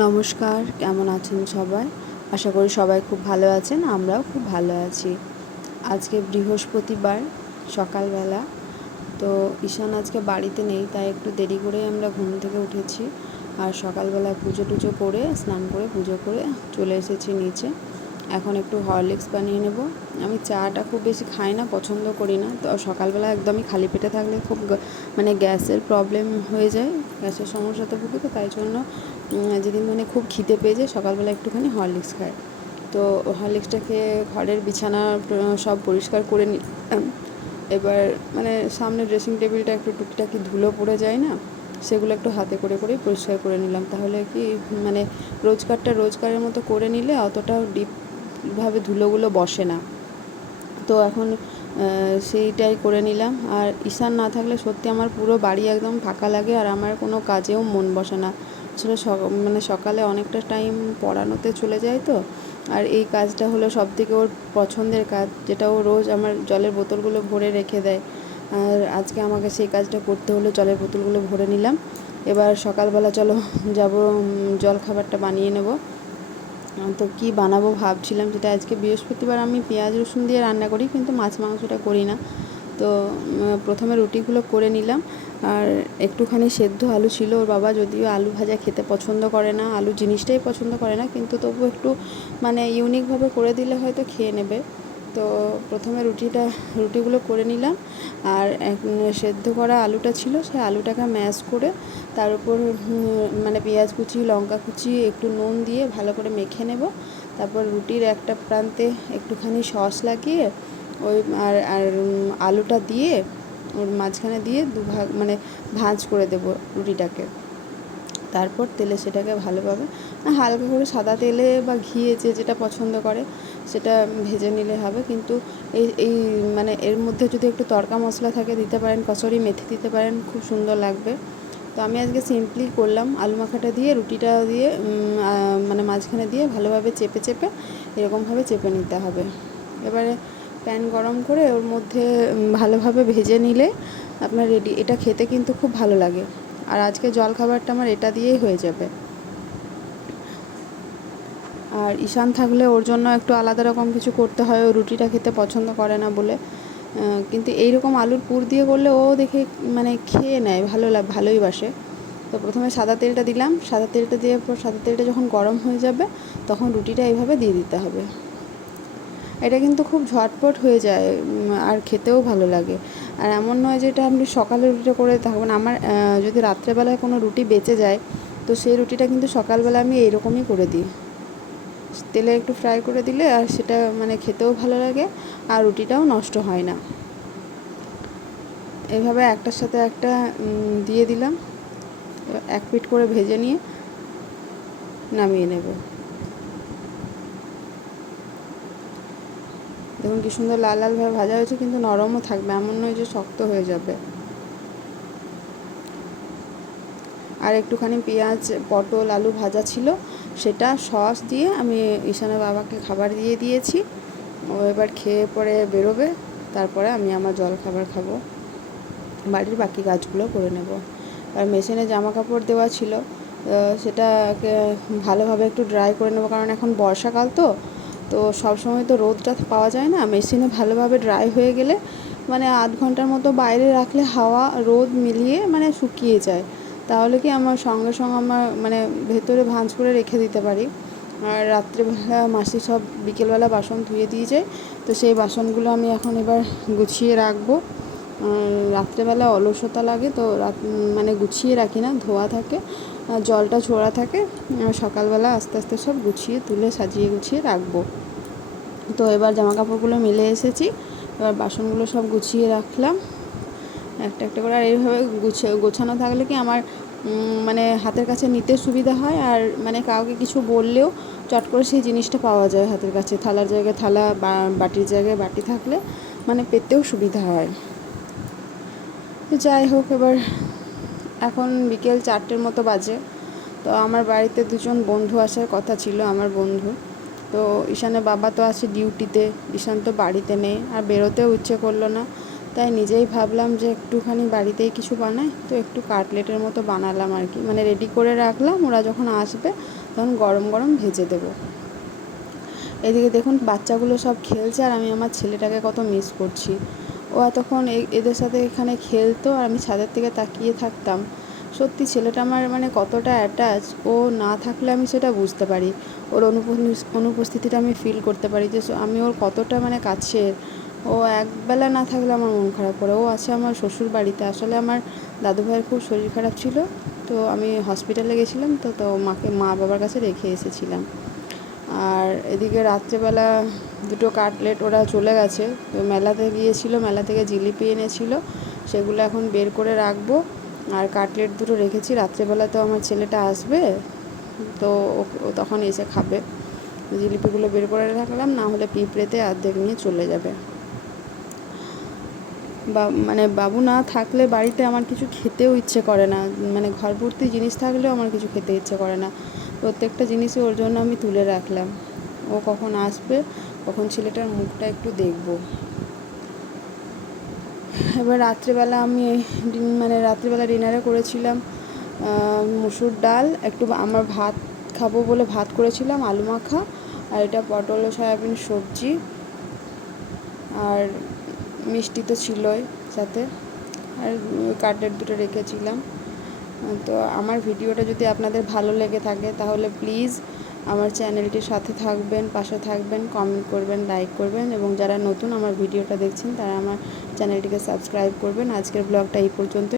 নমস্কার, কেমন আছেন সবাই? আশা করি সবাই খুব ভালো আছেন, আমরাও খুব ভালো আছি। আজকে বৃহস্পতিবার সকালবেলা, তো ঈশান আজকে বাড়িতে নেই, তাই একটু দেরি করে আমরা ঘুম থেকে উঠেছি। আর সকালবেলা পুজো টুজো করে স্নান করে পুজো করে চলে এসেছি নিচে। এখন একটু হরলিক্স বানিয়ে নেব। আমি চাটা খুব বেশি খাই না, পছন্দ করি না, তো সকালবেলা একদমই খালি পেটে থাকলে খুব গ্যাসের প্রবলেম হয়ে যায়, গ্যাসের সমস্যাতে ভুগি, তো তাই জন্য যেদিন খুব খিদে পেয়ে যায় সকালবেলা একটুখানি হরলিক্স খাই। তো হরলিক্সটা খেয়ে ঘরের বিছানা সব পরিষ্কার করে নিলাম। এবার সামনে ড্রেসিং টেবিলটা একটু টুকিটাকি ধুলো পড়ে যায় না, সেগুলো একটু হাতে করে করেই পরিষ্কার করে নিলাম। তাহলে কি রোজকারের মতো করে নিলে অতটাও ডিপভাবে ধুলোগুলো বসে না। তো এখন সেইটাই করে নিলাম। আর ঈশান না থাকলে সত্যি আমার পুরো বাড়ি একদম ফাঁকা লাগে, আর আমার কোনো কাজেও মন বসে না। আসলে সকালে অনেকটা টাইম পড়ানোতে চলে যায়, তো আর এই কাজটা হলো সবথেকে ওর পছন্দের কাজ, যেটা ও রোজ আমার জলের বোতলগুলো ভরে রেখে দেয়। আর আজকে আমাকে সেই কাজটা করতে হলো, জলের বোতলগুলো ভরে নিলাম। এবার সকালবেলা চলো যাব জল খাবারটা বানিয়ে নেব। তো কি বানাবো ভাবছিলাম, যেটা আজকে বৃহস্পতিবার আমি পেঁয়াজ রসুন দিয়ে রান্না করি, কিন্তু মাছ মাংসটা করি না। তো প্রথমে রুটিগুলো করে নিলাম। আর একটুখানি সেদ্ধ আলু ছিল, ওর বাবা যদিও আলু ভাজা খেতে পছন্দ করে না, আলু জিনিসটাই পছন্দ করে না, কিন্তু তবু একটু ইউনিকভাবে করে দিলে হয়তো খেয়ে নেবে। তো প্রথমে রুটিগুলো করে নিলাম। আর সেদ্ধ করা আলুটা ছিল, সেই আলুটাকে ম্যাশ করে তার উপর পেঁয়াজ কুচি, লঙ্কা কুচি, একটু নুন দিয়ে ভালো করে মেখে নেব। তারপর রুটির একটা প্রান্তে একটুখানি সস লাগিয়ে ওই আর আর আলুটা দিয়ে ওর মাঝখানে দিয়ে দুভাগ ভাঁজ করে দেব রুটিটাকে। তারপর তেলে সেটাকে ভালোভাবে হালকা করে সাদা তেলে বা ঘিয়ে যেটা পছন্দ করে সেটা ভেজে নিলে হবে। কিন্তু এই এই এর মধ্যে যদি একটু তড়কা মশলা থাকে দিতে পারেন, কসুরি মেথি দিতে পারেন, খুব সুন্দর লাগবে। তো আমি আজকে সিম্পলি করলাম, আলু মাখাটা দিয়ে রুটিটা দিয়ে মাঝখানে দিয়ে ভালোভাবে চেপে চেপে এরকমভাবে চেপে নিতে হবে। এবারে প্যান গরম করে ওর মধ্যে ভালোভাবে ভেজে নিলে আপনার রেডি। এটা খেতে কিন্তু খুব ভালো লাগে। আর আজকে জলখাবারটা আমার এটা দিয়েই হয়ে যাবে। আর ঈশান থাকলে ওর জন্য একটু আলাদা রকম কিছু করতে হয়, ও রুটিটা খেতে পছন্দ করে না বলে। কিন্তু এইরকম আলুর পুর দিয়ে করলে ও দেখে খেয়ে নেয়, ভালোই বাসে। তো প্রথমে সাদা তেলটা দিলাম, সাদা তেলটা দিয়ে পর সাদা তেলটা যখন গরম হয়ে যাবে তখন রুটিটা এইভাবে দিয়ে দিতে হবে। এটা কিন্তু খুব ঝটপট হয়ে যায়, আর খেতেও ভালো লাগে। আর এমন নয় যে এটা আপনি সকালে রুটিটা করে থাকবেন। আমার যদি রাত্রেবেলায় কোনো রুটি বেঁচে যায়, তো সেই রুটিটা কিন্তু সকালবেলা আমি এইরকমই করে দিই, তেলে একটু ফ্রাই করে দিলে, আর সেটা খেতেও ভালো লাগে, আর রুটিটাও নষ্ট হয় না। এইভাবে একটার সাথে একটা দিয়ে দিলাম, এক পিঠ করে ভেজে নিয়ে নামিয়ে নেব। দেখুন কি সুন্দর লাল লালভাবে ভাজা হয়েছে, কিন্তু নরমও থাকবে, এমন নয় যে শক্ত হয়ে যাবে। আর একটুখানি পেঁয়াজ, পটল, আলু ভাজা ছিল, সেটা সস দিয়ে আমি ঈশানের বাবাকে খাবার দিয়ে দিয়েছি। ও এবার খেয়ে পরে বেরোবে, তারপরে আমি আমার জল খাবার খাবো, বাড়ির বাকি কাজগুলো করে নেব। আর মেশিনে জামা কাপড় দেওয়া ছিল, সেটাকে ভালোভাবে একটু ড্রাই করে নেবো, কারণ এখন বর্ষাকাল, তো তো সবসময় তো রোদটা পাওয়া যায় না। মেশিনে ভালোভাবে ড্রাই হয়ে গেলে আধ ঘন্টার মতো বাইরে রাখলে হাওয়া রোদ মিলিয়ে শুকিয়ে যায়। তাহলে কি আমার সঙ্গে সঙ্গে আমার ভেতরে ভাঁজ করে রেখে দিতে পারি। আর রাত্রেবেলা মাসি সব বিকেলবেলা বাসন ধুয়ে দিয়ে যায়, তো সেই বাসনগুলো আমি এখন এবার গুছিয়ে রাখবো। রাত্রেবেলা অলসতা লাগে, তো গুছিয়ে রাখি না, ধোয়া থাকে, জলটা ছোড়া থাকে। সকালবেলা আস্তে আস্তে সব গুছিয়ে তুলে সাজিয়ে গুছিয়ে রাখবো। তো এবার জামা কাপড়গুলো মেলে এসেছি, এবার বাসনগুলো সব গুছিয়ে রাখলাম একটা একটা করে। আর এইভাবে গোছানো থাকলে কি আমার হাতের কাছে নিতে সুবিধা হয়, আর কাউকে কিছু বললেও চট করে সেই জিনিসটা পাওয়া যায় হাতের কাছে। থালার জায়গায় থালা, বাটির জায়গায় বাটি থাকলে পেতেও সুবিধা হয়। তো যাই হোক, এবার এখন বিকেল 4টের মতো বাজে। তো আমার বাড়িতে দুজন বন্ধু আসার কথা ছিল, আমার বন্ধু। তো ঈশানের বাবা তো আছে ডিউটিতে, ঈশান তো বাড়িতে নেই, আর বেরোতেও ইচ্ছে করলো না। তাই নিজেই ভাবলাম যে একটুখানি বাড়িতেই কিছু বানাই, তো একটু কাটলেটের মতো বানালাম আর কি, রেডি করে রাখলাম, ওরা যখন আসবে তখন গরম গরম ভেজে দেবো। এদিকে দেখুন বাচ্চাগুলো সব খেলছে আর আমি আমার ছেলেটাকে কত মিস করছি। ও এতক্ষণ এদের সাথে এখানে খেলতো আর আমি ছাদের থেকে তাকিয়ে থাকতাম। সত্যি ছেলেটা আমার মানে কতটা অ্যাটাচ, ও না থাকলে আমি সেটা বুঝতে পারি, ওর অনুপস্থিতিটা আমি ফিল করতে পারি যে আমি ওর কতটা মানে কাছের। ও একবেলা না থাকলে আমার মন খারাপ করে। ও আছে আমার শ্বশুর বাড়িতে। আসলে আমার দাদুভাইয়ের খুব শরীর খারাপ ছিল, তো আমি হসপিটালে গেছিলাম, তো মা বাবার কাছে রেখে এসেছিলাম। আর এদিকে রাত্রেবেলা দুটো কাটলেট ওরা চলে গেছে, তো মেলাতে গিয়েছিলো, মেলা থেকে জিলিপি এনেছিল, সেগুলো এখন বের করে রাখবো। আর কাটলেট দুটো রেখেছি, রাত্রেবেলা তো আমার ছেলেটা আসবে, তো ও তখন এসে খাবে। জিলিপিগুলো বের করে রাখলাম, না হলে পিঁপড়েতে অর্ধেক নিয়ে চলে যাবে। মানে বাবু না থাকলে বাড়িতে আমার কিছু খেতেও ইচ্ছে করে না, মানে ঘর ভর্তি জিনিস থাকলেও আমার কিছু খেতে ইচ্ছে করে না। প্রত্যেকটা জিনিসই ওর জন্য আমি তুলে রাখলাম। ও কখন আসবে, কখন ছেলেটার মুখটা একটু দেখব। এবার রাত্রেবেলা আমি রাত্রিবেলা ডিনারে করেছিলাম মুসুর ডাল, একটু আমার ভাত খাবো বলে ভাত করেছিলাম, আলু মাখা, আর এটা পটল ও সয়াবিন সবজি, আর মিষ্টি তো ছিলই সাথে, আর কাটলেট দুটো রেখেছিলাম। তো আমার ভিডিওটা যদি আপনাদের ভালো লেগে থাকে তাহলে প্লিজ আমার চ্যানেলটির সাথে থাকবেন, পাশে থাকবেন, কমেন্ট করবেন, লাইক করবেন, এবং যারা নতুন আমার ভিডিওটা দেখছেন তারা আমার চ্যানেলটিকে সাবস্ক্রাইব করবেন। আজকের ব্লগটা এই পর্যন্ত।